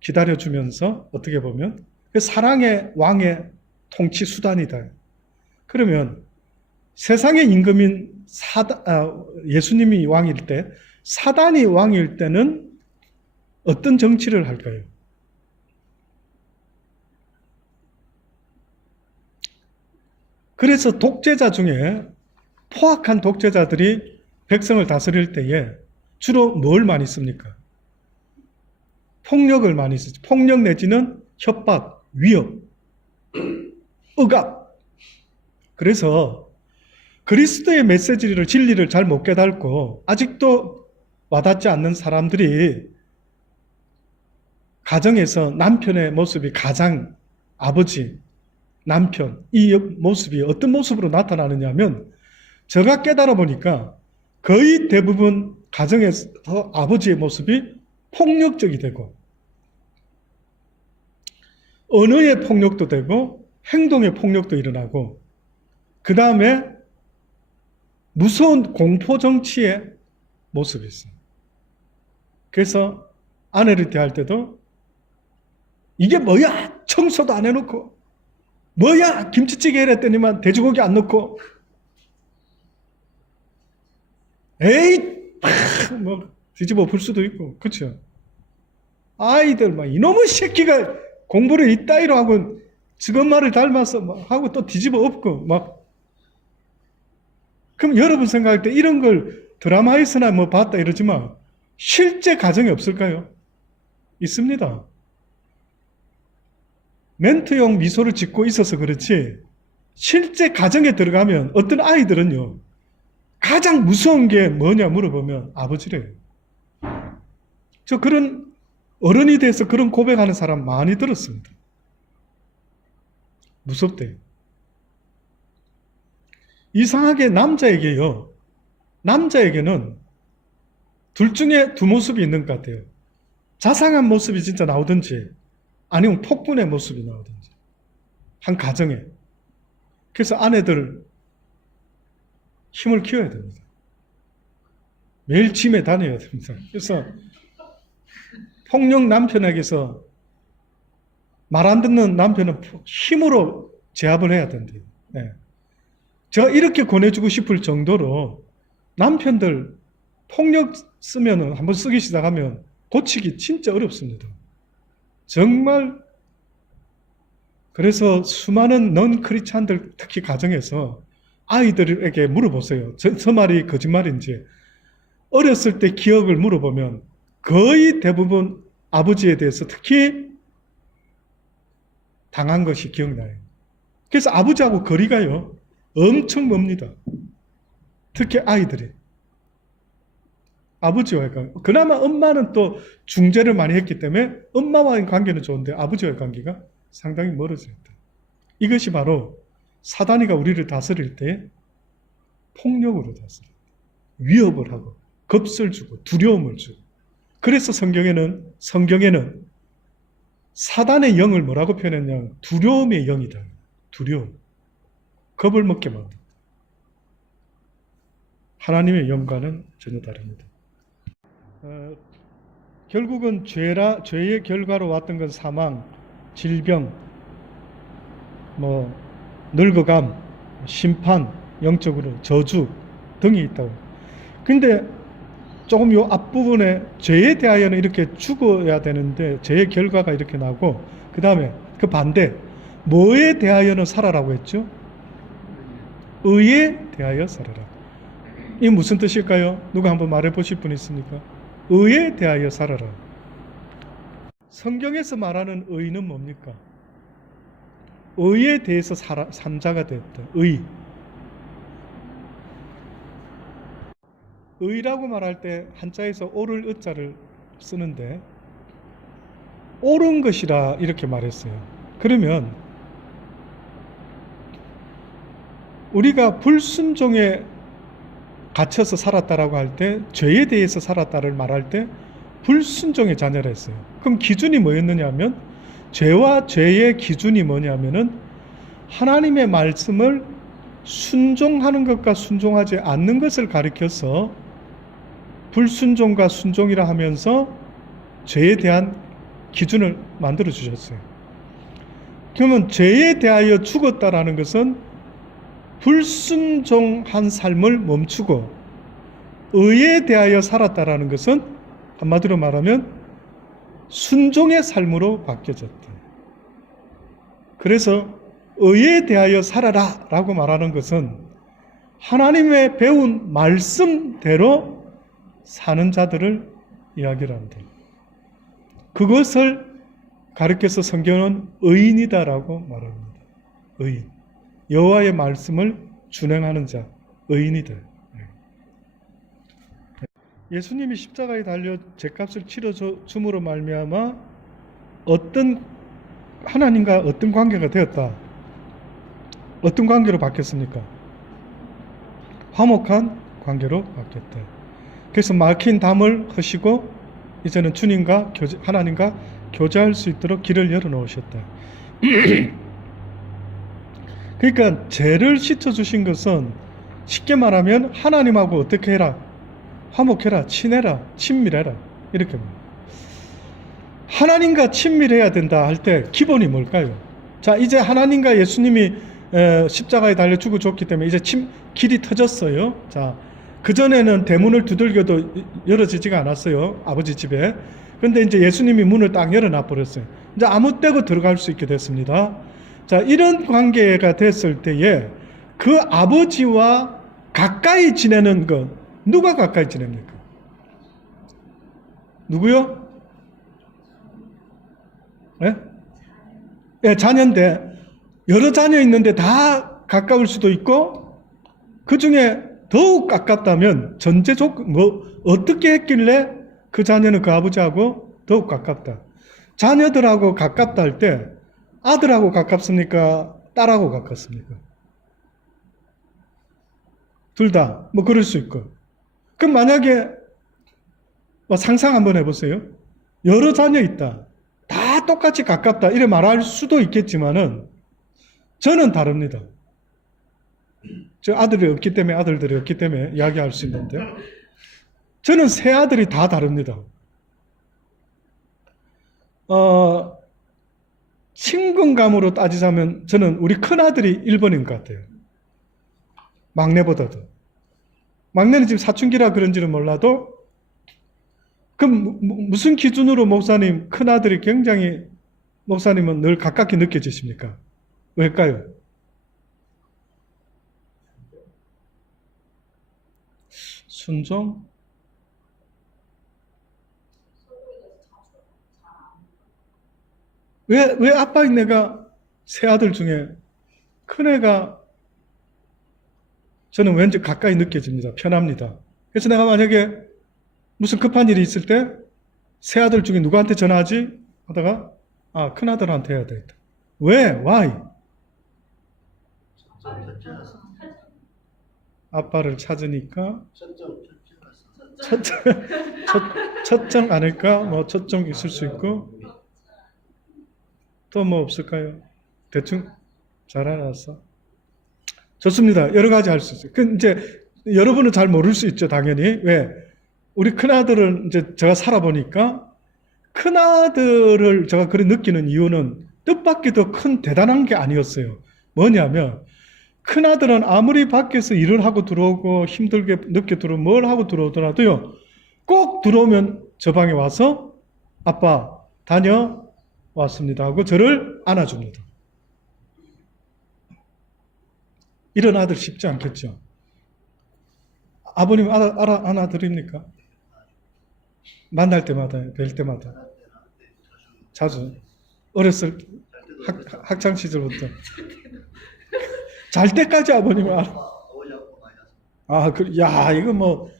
기다려주면서 어떻게 보면 그 사랑의 왕의 통치 수단이다. 그러면 세상의 임금인 예수님이 왕일 때, 사단이 왕일 때는 어떤 정치를 할까요? 그래서 독재자 중에 포악한 독재자들이 백성을 다스릴 때에 주로 뭘 많이 씁니까? 폭력을 많이 쓰죠. 폭력 내지는 협박, 위협, 억압. 그래서 그리스도의 메시지를, 진리를 잘 못 깨닫고 아직도 와닿지 않는 사람들이 가정에서 남편의 모습이 가장, 아버지, 남편, 이 모습이 어떤 모습으로 나타나느냐 하면 제가 깨달아 보니까 거의 대부분 가정에서 아버지의 모습이 폭력적이 되고 언어의 폭력도 되고 행동의 폭력도 일어나고 그 다음에 무서운 공포 정치의 모습이 있어요. 그래서 아내를 대할 때도 이게 뭐야? 청소도 안 해놓고 뭐야? 김치찌개 해랬더니만 돼지고기 안 넣고 에이 뭐 뒤집어 볼 수도 있고 그렇죠? 아이들 막 이놈의 새끼가 공부를 이따위로 하고 지금 말을 닮아서 막 하고 또 뒤집어 엎고 막 그럼 여러분 생각할 때 이런 걸 드라마에서나 뭐 봤다 이러지만 실제 가정에 없을까요? 있습니다. 멘트용 미소를 짓고 있어서 그렇지 실제 가정에 들어가면 어떤 아이들은요 가장 무서운 게 뭐냐 물어보면 아버지래요. 저 그런 어른이 돼서 그런 고백하는 사람 많이 들었습니다. 무섭대요. 이상하게 남자에게는 둘 중에 두 모습이 있는 것 같아요. 자상한 모습이 진짜 나오든지 아니면 폭군의 모습이 나오든지 한 가정에. 그래서 아내들 힘을 키워야 됩니다. 매일 짐에 다녀야 됩니다. 그래서 폭력 남편에게서 말 안 듣는 남편은 힘으로 제압을 해야 된대요. 네. 제가 이렇게 권해주고 싶을 정도로 남편들 폭력 쓰면은 한번 쓰기 시작하면 고치기 진짜 어렵습니다. 정말 그래서 수많은 넌 크리스찬들 특히 가정에서 아이들에게 물어보세요. 저 말이 거짓말인지. 어렸을 때 기억을 물어보면 거의 대부분 아버지에 대해서 특히 당한 것이 기억나요. 그래서 아버지하고 거리가요 엄청 멉니다. 특히 아이들이. 아버지와의 관계. 그나마 엄마는 또 중재를 많이 했기 때문에 엄마와의 관계는 좋은데 아버지와의 관계가 상당히 멀어질 때. 이것이 바로 사단이가 우리를 다스릴 때 폭력으로 다스려요. 위협을 하고 겁을 주고 두려움을 주고. 그래서 성경에는 사단의 영을 뭐라고 표현했냐면 두려움의 영이다. 두려움. 겁을 먹게 만든다. 하나님의 영과는 전혀 다릅니다. 결국은 죄의 결과로 왔던 건 사망, 질병, 늙어감, 심판, 영적으로 저주 등이 있다고. 근데 조금 요 앞부분에 죄에 대하여는 이렇게 죽어야 되는데 죄의 결과가 이렇게 나고 그 다음에 그 반대 뭐에 대하여는 살아라고 했죠? 의에 대하여 살아라. 이게 무슨 뜻일까요? 누가 한번 말해 보실 분 있습니까? 의에 대하여 살아라. 성경에서 말하는 의는 뭡니까? 의에 대해서 산 자가 됐다. 의라고 말할 때 한자에서 옳을 의자를 쓰는데 옳은 것이라 이렇게 말했어요. 그러면 우리가 불순종의 갇혀서 살았다라고 할 때 죄에 대해서 살았다를 말할 때 불순종의 자녀라 했어요. 그럼 기준이 뭐였느냐 하면 죄와 죄의 기준이 뭐냐면은 하나님의 말씀을 순종하는 것과 순종하지 않는 것을 가리켜서 불순종과 순종이라 하면서 죄에 대한 기준을 만들어 주셨어요. 그러면 죄에 대하여 죽었다라는 것은 불순종한 삶을 멈추고 의에 대하여 살았다라는 것은 한마디로 말하면 순종의 삶으로 바뀌어졌다. 그래서 의에 대하여 살아라 라고 말하는 것은 하나님의 배운 말씀대로 사는 자들을 이야기를 한다. 그것을 가르쳐서 성경은 의인이다라고 말합니다. 의인. 여호와의 말씀을 준행하는 자, 의인이다. 예수님이 십자가에 달려 죄값을 치러 줌으로 말미암아 어떤 하나님과 어떤 관계가 되었다. 어떤 관계로 바뀌었습니까? 화목한 관계로 바뀌었다. 그래서 막힌 담을 허시고 이제는 주님과 하나님과 교제할 수 있도록 길을 열어놓으셨다. 그러니까 죄를 씻어주신 것은 쉽게 말하면 하나님하고 어떻게 해라? 화목해라, 친해라, 친밀해라 이렇게 말합니다. 하나님과 친밀해야 된다 할 때 기본이 뭘까요? 자, 이제 하나님과 예수님이 십자가에 달려 죽어줬기 때문에 이제 길이 터졌어요. 자, 그전에는 대문을 두들겨도 열어지지가 않았어요. 아버지 집에. 그런데 이제 예수님이 문을 딱 열어놔 버렸어요. 이제 아무 때고 들어갈 수 있게 됐습니다. 자, 이런 관계가 됐을 때에 그 아버지와 가까이 지내는 것, 누가 가까이 지냅니까? 누구요? 네? 네, 자녀인데 여러 자녀 있는데 다 가까울 수도 있고 그 중에 더욱 가깝다면 어떻게 했길래 그 자녀는 그 아버지하고 더욱 가깝다. 자녀들하고 가깝다 할 때 아들하고 가깝습니까? 딸하고 가깝습니까? 둘 다 뭐 그럴 수 있고. 그럼 만약에 상상 한번 해보세요. 여러 자녀 있다. 다 똑같이 가깝다. 이래 말할 수도 있겠지만은 저는 다릅니다. 저 아들들이 없기 때문에 이야기할 수 있는데 저는 세 아들이 다 다릅니다. 친근감으로 따지자면 저는 우리 큰아들이 1번인 것 같아요. 막내보다도. 막내는 지금 사춘기라 그런지는 몰라도 그럼 무슨 기준으로 목사님 큰아들이 굉장히 목사님은 늘 가깝게 느껴지십니까? 왜일까요? 순종? 왜 아빠인 내가 세 아들 중에 큰애가 저는 왠지 가까이 느껴집니다. 편합니다. 그래서 내가 만약에 무슨 급한 일이 있을 때 세 아들 중에 누구한테 전화하지? 하다가 큰아들한테 해야 되겠다. 왜? Why? 아빠를 찾으니까 첫정 아닐까? 뭐 첫정 있을 수 있고 또 뭐 없을까요? 대충 잘 알았어. 좋습니다. 여러 가지 할 수 있어요. 그 이제 여러분은 잘 모를 수 있죠, 당연히. 왜? 우리 큰아들은 이제 제가 살아보니까 큰아들을 제가 그렇게 느끼는 이유는 뜻밖의 더 큰 대단한 게 아니었어요. 뭐냐면 큰아들은 아무리 밖에서 일을 하고 들어오고 힘들게 늦게 들어오면 뭘 하고 들어오더라도요. 꼭 들어오면 저 방에 와서 아빠 다녀왔습니다 하고 저를 안아줍니다. 이런 아들 쉽지 않겠죠. 아버님 안아드립니까? 만날 때마다, 뵐 때마다. 자주. 어렸을 학창 시절부터. 잘 때까지 아버님을 이거 뭐,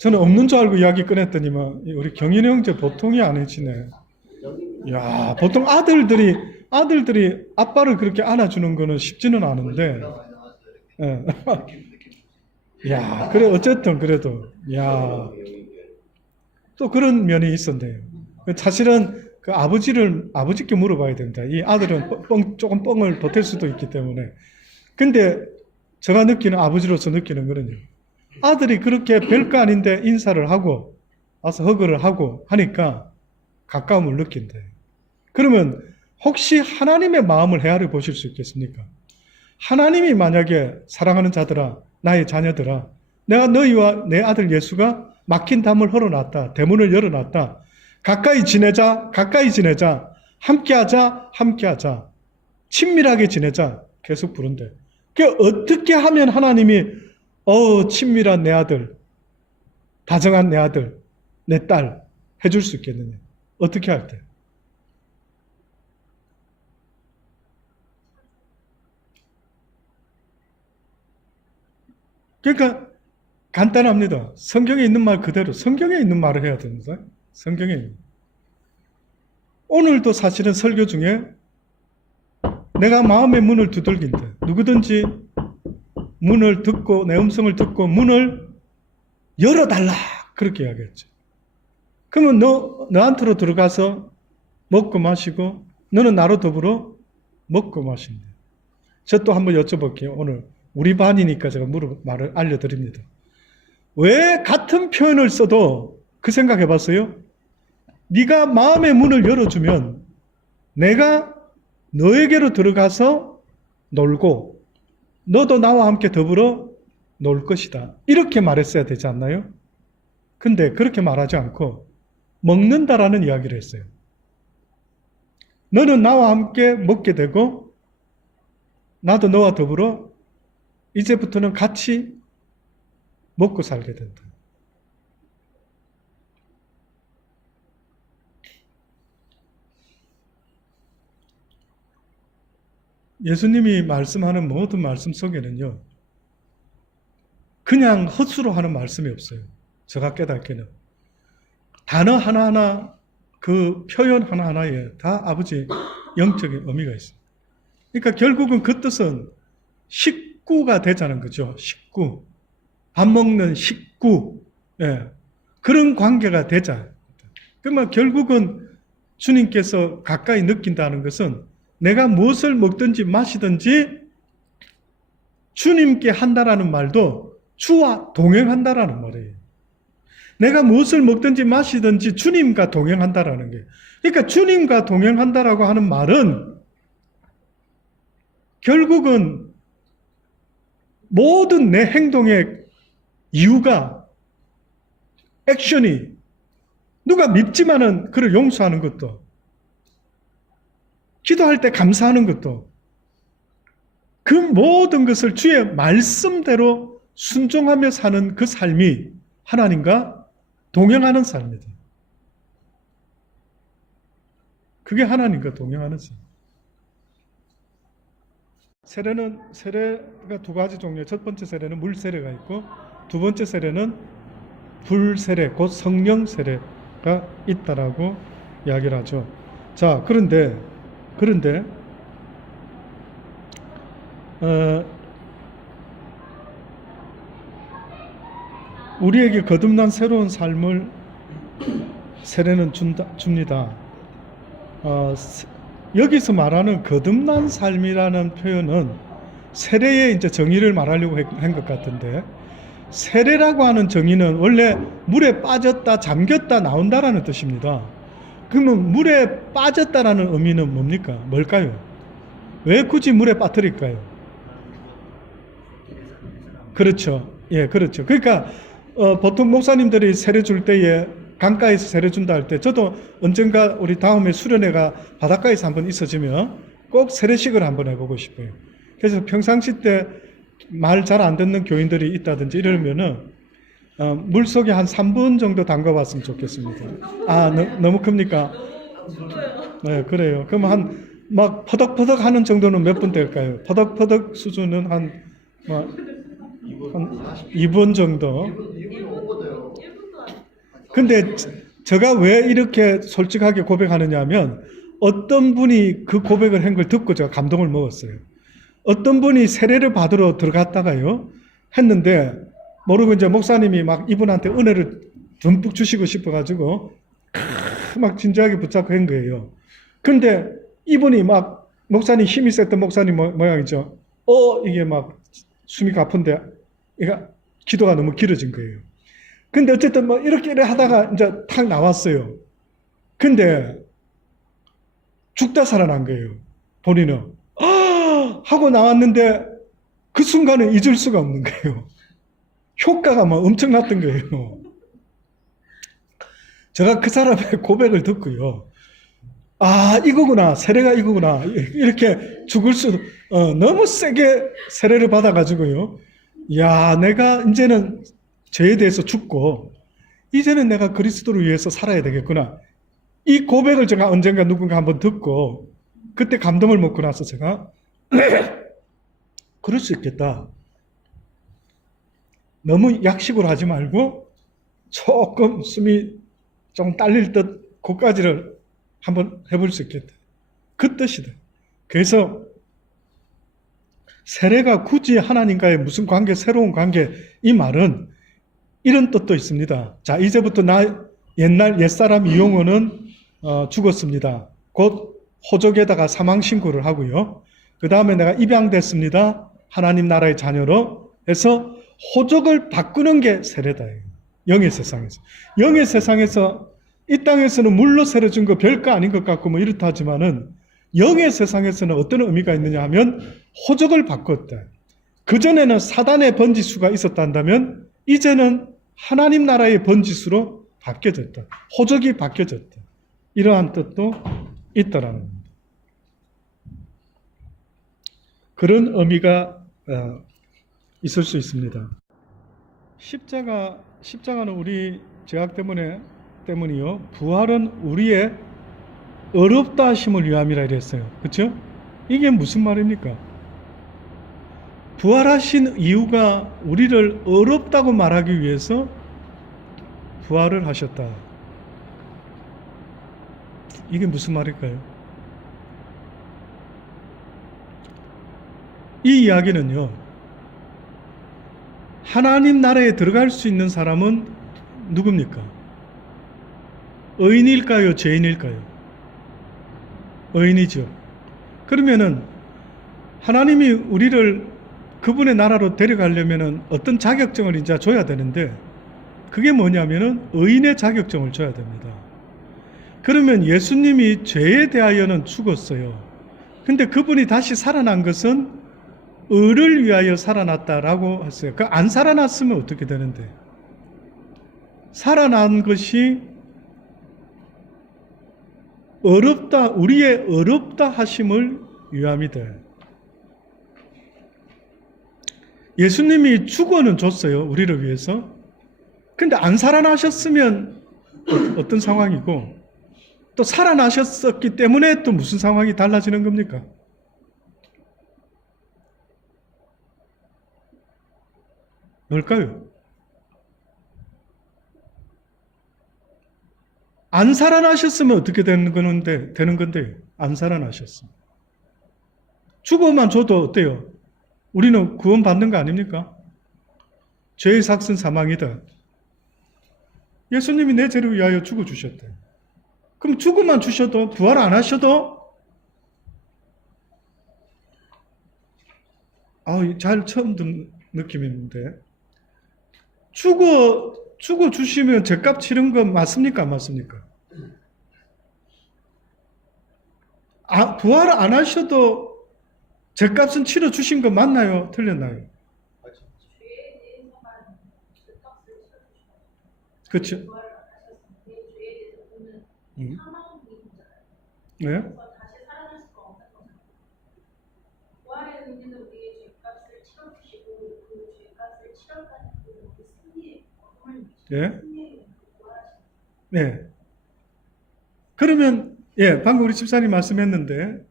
저는 없는 줄 알고 이야기 꺼냈더니만, 우리 경인 형제 보통이 아니시네. 야, 보통 아들들이 아빠를 그렇게 안아주는 거는 쉽지는 않은데, 예. 야, 그래, 어쨌든 그래도, 야, 또 그런 면이 있었네요. 사실은 그 아버지께 물어봐야 된다. 이 아들은 조금 뻥을 보탤 수도 있기 때문에. 근데 제가 느끼는, 아버지로서 느끼는 거는요. 아들이 그렇게 별거 아닌데 인사를 하고, 와서 허그를 하고 하니까 가까움을 느낀다. 그러면 혹시 하나님의 마음을 헤아려 보실 수 있겠습니까? 하나님이 만약에 사랑하는 자들아, 나의 자녀들아, 내가 너희와 내 아들 예수가 막힌 담을 헐어놨다. 대문을 열어놨다. 가까이 지내자, 가까이 지내자. 함께하자, 함께하자. 친밀하게 지내자. 계속 부른대. 그 어떻게 하면 하나님이 친밀한 내 아들, 다정한 내 아들, 내 딸 해줄 수 있겠느냐? 어떻게 할 때? 그러니까 간단합니다. 성경에 있는 말 그대로 성경에 있는 말을 해야 됩니다. 성경에 있는. 오늘도 사실은 설교 중에 내가 마음의 문을 두들긴대. 누구든지 문을 듣고 내 음성을 듣고 문을 열어달라 그렇게 이야기했죠. 그러면 너한테로 들어가서 먹고 마시고 너는 나로 더불어 먹고 마신대. 저 또 한번 여쭤볼게요. 오늘 우리 반이니까 제가 말을 알려드립니다. 왜 같은 표현을 써도 그 생각 해봤어요? 네가 마음의 문을 열어주면 내가 너에게로 들어가서 놀고 너도 나와 함께 더불어 놀 것이다. 이렇게 말했어야 되지 않나요? 근데 그렇게 말하지 않고 먹는다라는 이야기를 했어요. 너는 나와 함께 먹게 되고 나도 너와 더불어 이제부터는 같이 먹고 살게 된다. 예수님이 말씀하는 모든 말씀 속에는요, 그냥 헛수로 하는 말씀이 없어요. 제가 깨닫기는. 단어 하나하나, 그 표현 하나하나에 다 아버지의 영적인 의미가 있어요. 그러니까 결국은 그 뜻은 식구가 되자는 거죠. 식구. 밥 먹는 식구. 예. 그런 관계가 되자. 그러면 결국은 주님께서 가까이 느낀다는 것은 내가 무엇을 먹든지 마시든지 주님께 한다라는 말도 주와 동행한다라는 말이에요. 내가 무엇을 먹든지 마시든지 주님과 동행한다라는 게. 그러니까 주님과 동행한다라고 하는 말은 결국은 모든 내 행동의 이유가, 액션이 누가 밉지만은 그를 용서하는 것도, 기도할 때 감사하는 것도, 그 모든 것을 주의 말씀대로 순종하며 사는 그 삶이 하나님과 동행하는 삶이다. 그게 하나님과 동행하는 삶. 세례가 두 가지 종류. 첫 번째 세례는 물 세례가 있고, 두 번째 세례는 불 세례, 곧 성령 세례가 있다라고 이야기를 하죠. 자, 그런데 우리에게 거듭난 새로운 삶을 세례는 줍니다. 여기서 말하는 거듭난 삶이라는 표현은 세례의 이제 정의를 말하려고 한 것 같은데, 세례라고 하는 정의는 원래 물에 빠졌다, 잠겼다, 나온다라는 뜻입니다. 그러면 물에 빠졌다라는 의미는 뭡니까? 뭘까요? 왜 굳이 물에 빠뜨릴까요? 그렇죠. 예, 그렇죠. 그러니까 보통 목사님들이 세례 줄 때에 강가에서 세례 준다 할 때, 저도 언젠가 우리 다음에 수련회가 바닷가에서 한번 있어지면 꼭 세례식을 한번 해보고 싶어요. 그래서 평상시 때 말 잘 안 듣는 교인들이 있다든지 이러면은 물속에 한 3분 정도 담가봤으면 좋겠습니다. 너무 큽니까? 네, 그래요. 그럼 막 퍼덕퍼덕 하는 정도는 몇 분 될까요? 퍼덕퍼덕 수준은 한 2분 정도. 2분 오거든요. 근데 제가 왜 이렇게 솔직하게 고백하느냐 하면, 어떤 분이 그 고백을 한 걸 듣고 제가 감동을 먹었어요. 어떤 분이 세례를 받으러 들어갔다가요, 했는데 모르고 이제 목사님이 막 이분한테 은혜를 듬뿍 주시고 싶어가지고 막 진지하게 붙잡고 한 거예요. 근데 이분이 막 목사님 힘이 셌던 목사님 모양이죠. 이게 막 숨이 가쁜데 얘가 기도가 너무 길어진 거예요. 근데 어쨌든 뭐 이렇게 하다가 이제 탁 나왔어요. 근데 죽다 살아난 거예요. 본인은 하고 나왔는데 그 순간은 잊을 수가 없는 거예요. 효과가 막 엄청났던 거예요. 제가 그 사람의 고백을 듣고요. 이거구나. 세례가 이거구나. 이렇게 죽을 수, 너무 세게 세례를 받아가지고요. 야, 내가 이제는 죄에 대해서 죽고, 이제는 내가 그리스도를 위해서 살아야 되겠구나. 이 고백을 제가 언젠가 누군가 한번 듣고, 그때 감동을 먹고 나서 제가, 그럴 수 있겠다. 너무 약식으로 하지 말고, 조금 숨이 좀 딸릴 듯, 그까지를 한번 해볼 수 있겠다. 그 뜻이다. 그래서 세례가 굳이 하나님과의 무슨 관계, 새로운 관계, 이 말은 이런 뜻도 있습니다. 자, 이제부터 나 옛사람 이용호는 죽었습니다. 곧 호적에다가 사망 신고를 하고요. 그 다음에 내가 입양됐습니다. 하나님 나라의 자녀로 해서 호적을 바꾸는 게 세례다. 영의 세상에서. 영의 세상에서 이 땅에서는 물로 세례 준 거 별거 아닌 것 같고 뭐 이렇다 하지만은 영의 세상에서는 어떤 의미가 있느냐 하면 호적을 바꿨다. 그전에는 사단의 번지수가 있었다면 이제는 하나님 나라의 번지수로 바뀌어졌다. 호적이 바뀌어졌다. 이러한 뜻도 있다라는 겁니다. 그런 의미가 있을 수 있습니다. 십자가는 우리 죄악 때문이요. 부활은 우리의 어렵다 하심을 위함이라 이랬어요. 그렇죠? 이게 무슨 말입니까? 부활하신 이유가 우리를 어렵다고 말하기 위해서 부활을 하셨다. 이게 무슨 말일까요? 이 이야기는요. 하나님 나라에 들어갈 수 있는 사람은 누굽니까? 의인일까요? 죄인일까요? 의인이죠. 그러면은 하나님이 우리를 그분의 나라로 데려가려면은 어떤 자격증을 이제 줘야 되는데 그게 뭐냐면은 의인의 자격증을 줘야 됩니다. 그러면 예수님이 죄에 대하여는 죽었어요. 근데 그분이 다시 살아난 것은 의를 위하여 살아났다라고 했어요. 그 안 살아났으면 어떻게 되는데? 살아난 것이 어렵다, 우리의 어렵다 하심을 위함이다. 예수님이 죽어는 줬어요. 우리를 위해서. 근데 안 살아나셨으면 어떤 상황이고 또 살아나셨었기 때문에 또 무슨 상황이 달라지는 겁니까? 뭘까요? 안 살아나셨으면 어떻게 되는 건데, 안 살아나셨습니다. 죽어만 줘도 어때요? 우리는 구원받는 거 아닙니까? 죄의 삭은 사망이다. 예수님이 내 죄를 위하여 죽어주셨다. 그럼 죽어만 주셔도, 부활 안 하셔도, 잘 처음 듣는 느낌인데, 죽어 주시면 죄값 치른 건 맞습니까? 안 맞습니까? 부활 안 하셔도 죄값은 치러 주신 거 맞나요? 틀렸나요? 죄에 대해서만 죄값을 치러주시면 그렇죠. 부활을 안 하셨으면 죄에 대해서는 사망이 있잖아요. 네. 그래서 다시 살아날 수가 없는 거잖아요. 부활의 의미는 우리의 죄값을 치러주시고 그 죄값을 치렀다는 그 우리 승리의 어둠을 예. 승리의 부활하신 네. 그러면, 방금 우리 집사님 말씀했는데,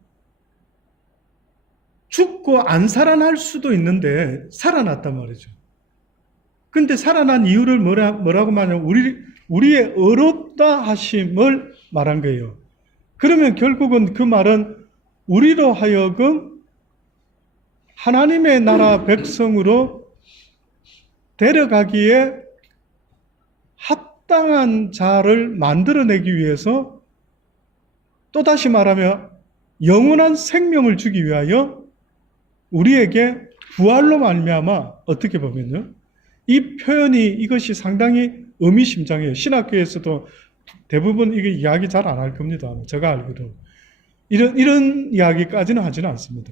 죽고 안 살아날 수도 있는데, 살아났단 말이죠. 근데 살아난 이유를 뭐라고 말하냐면, 우리의 어렵다 하심을 말한 거예요. 그러면 결국은 그 말은 우리로 하여금 하나님의 나라 백성으로 데려가기에 합당한 자를 만들어내기 위해서 또다시 말하면 영원한 생명을 주기 위하여 우리에게 부활로 말미암아 어떻게 보면요. 이 표현이 이것이 상당히 의미심장해요. 신학교에서도 대부분 이게 이야기 잘 안 할 겁니다. 제가 알거든. 이런 이야기까지는 하지는 않습니다.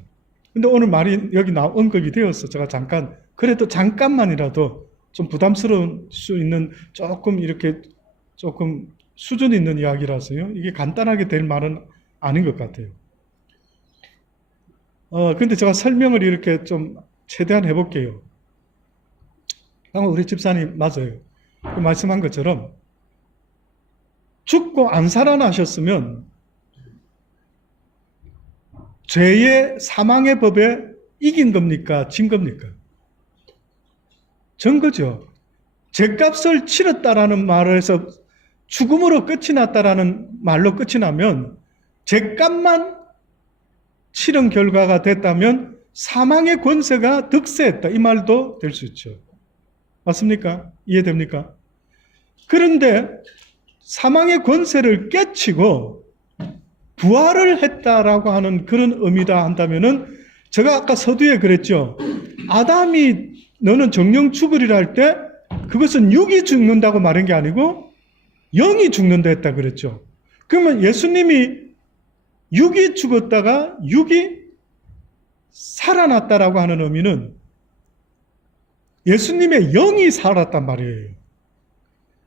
근데 오늘 말이 여기 언급이 되어서 제가 그래도 잠깐만이라도 좀 부담스러울 수 있는 조금 수준 있는 이야기라서요. 이게 간단하게 될 말은 아닌 것 같아요. 근데 제가 설명을 이렇게 좀 최대한 해볼게요. 방금 우리 집사님 맞아요. 그 말씀한 것처럼 죽고 안 살아나셨으면 죄의 사망의 법에 이긴 겁니까? 진 겁니까? 전 거죠. 죄값을 치렀다라는 말에서 죽음으로 끝이 났다라는 말로 끝이 나면 죄값만 치른 결과가 됐다면 사망의 권세가 득세했다. 이 말도 될 수 있죠. 맞습니까? 이해됩니까? 그런데 사망의 권세를 깨치고 부활을 했다라고 하는 그런 의미다 한다면은 제가 아까 서두에 그랬죠. 아담이 너는 정령 죽으리라 할 때 그것은 육이 죽는다고 말한 게 아니고 영이 죽는다 했다 그랬죠. 그러면 예수님이 육이 죽었다가 육이 살아났다라고 하는 의미는 예수님의 영이 살았단 말이에요.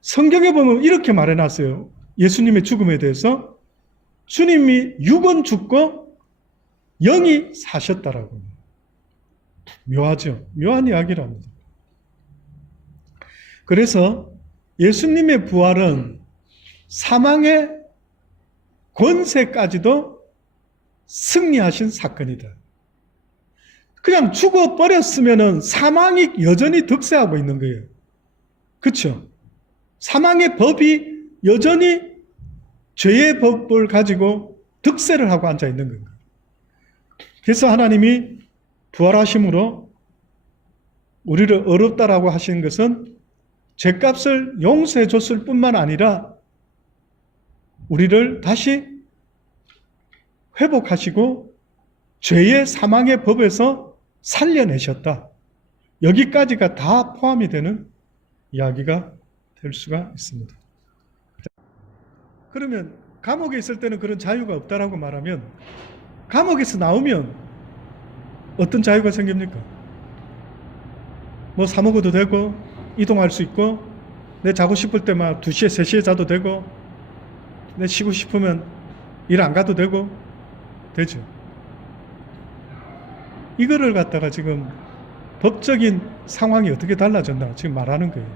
성경에 보면 이렇게 말해놨어요. 예수님의 죽음에 대해서 주님이 육은 죽고 영이 사셨다라고. 묘하죠. 묘한 이야기랍니다. 그래서 예수님의 부활은 사망의 권세까지도 승리하신 사건이다. 그냥 죽어버렸으면 사망이 여전히 득세하고 있는 거예요. 그렇죠? 사망의 법이 여전히 죄의 법을 가지고 득세를 하고 앉아 있는 겁니다. 그래서 하나님이 부활하심으로 우리를 어렵다라고 하신 것은 죄값을 용서해 줬을 뿐만 아니라 우리를 다시 회복하시고 죄의 사망의 법에서 살려내셨다. 여기까지가 다 포함이 되는 이야기가 될 수가 있습니다. 그러면 감옥에 있을 때는 그런 자유가 없다라고 말하면 감옥에서 나오면 어떤 자유가 생깁니까? 뭐 사 먹어도 되고 이동할 수 있고 내 자고 싶을 때만 2시에 3시에 자도 되고 내 쉬고 싶으면 일 안 가도 되고 되죠. 이거를 갖다가 지금 법적인 상황이 어떻게 달라졌나 지금 말하는 거예요.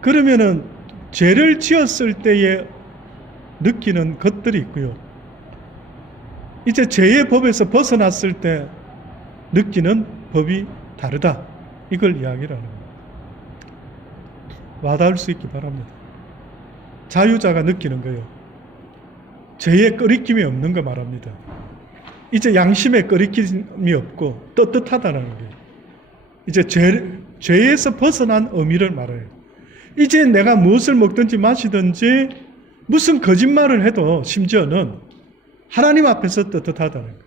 그러면은 죄를 지었을 때에 느끼는 것들이 있고요. 이제 죄의 법에서 벗어났을 때 느끼는 법이 다르다. 이걸 이야기를 하는 겁니다. 와닿을 수 있기 바랍니다. 자유자가 느끼는 거예요. 죄의 꺼리낌이 없는 거 말합니다. 이제 양심의 꺼리낌이 없고 떳떳하다는 거예요. 이제 죄에서 벗어난 의미를 말해요. 이제 내가 무엇을 먹든지 마시든지 무슨 거짓말을 해도 심지어는 하나님 앞에서 떳떳하다는 거예요.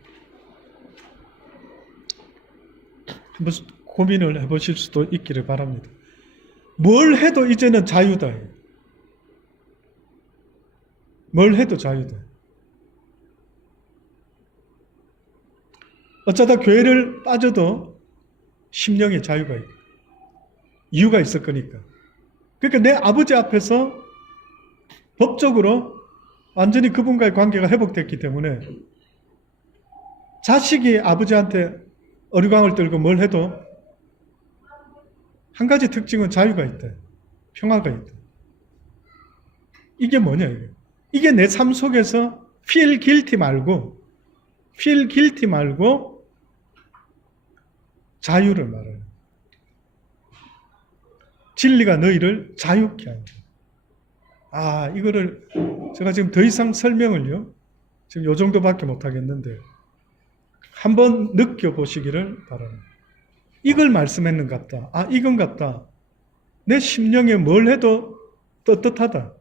한번 고민을 해보실 수도 있기를 바랍니다. 뭘 해도 이제는 자유다. 뭘 해도 자유다. 어쩌다 교회를 빠져도 심령의 자유가 있고 이유가 있을 거니까. 그러니까 내 아버지 앞에서 법적으로 완전히 그분과의 관계가 회복됐기 때문에 자식이 아버지한테 어리광을 떨고 뭘 해도 한 가지 특징은 자유가 있다. 평화가 있다. 이게 뭐냐 이게. 이게 내 삶 속에서 feel guilty 말고 자유를 말해요. 진리가 너희를 자유케 한다. 이거를 제가 지금 더 이상 설명을요. 지금 요 정도밖에 못 하겠는데 한번 느껴보시기를 바랍니다. 이걸 말씀했는갑다. 아, 이건 같다. 내 심령에 뭘 해도 떳떳하다.